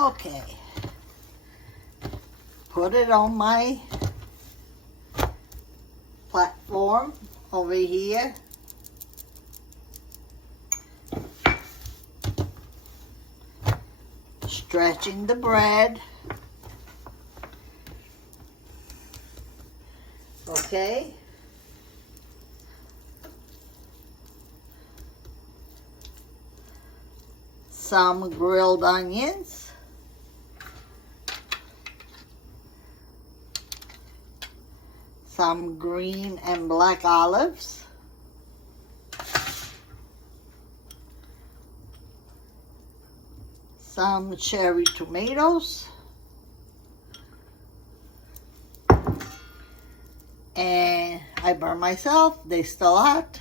Okay. Put it on my platform over here. Stretching the bread. Okay. Some grilled onions. Some green and black olives. Some cherry tomatoes. And I burned myself, they still hot.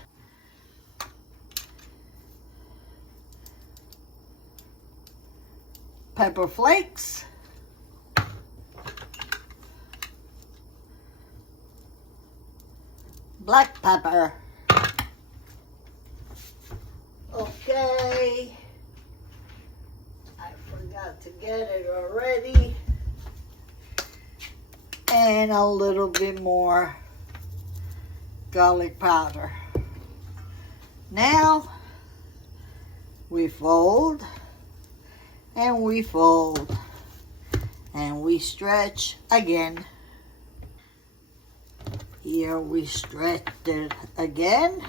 Pepper flakes. Black pepper. Okay. I forgot to get it already. And a little bit more garlic powder. Now we fold and we fold and we stretch again. Here we stretch it again.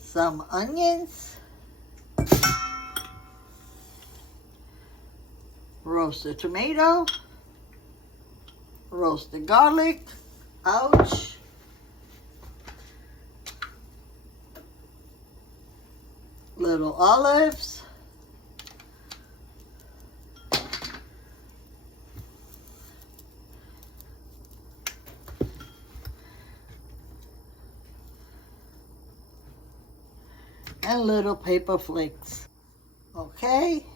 Some onions. Roasted tomato. Roasted garlic. Ouch. Little olives. And little paper flakes. Okay,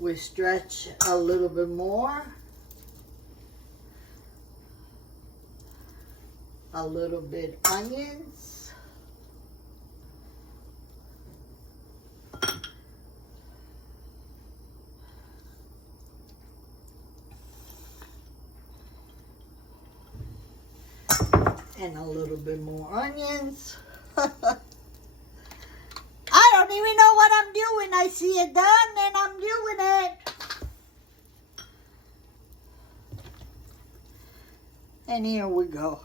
we stretch a little bit more. A little bit onions. And a little bit more onions. I don't even know what I'm doing. I see it done and I'm doing it. And here we go.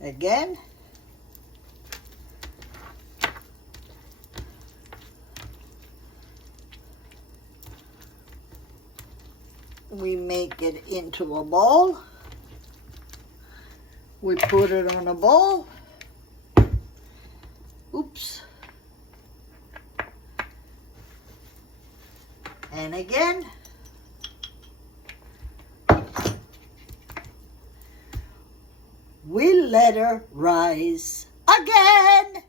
Again. We make it into a bowl. We put it on a bowl. Oops. And again. We let her rise again.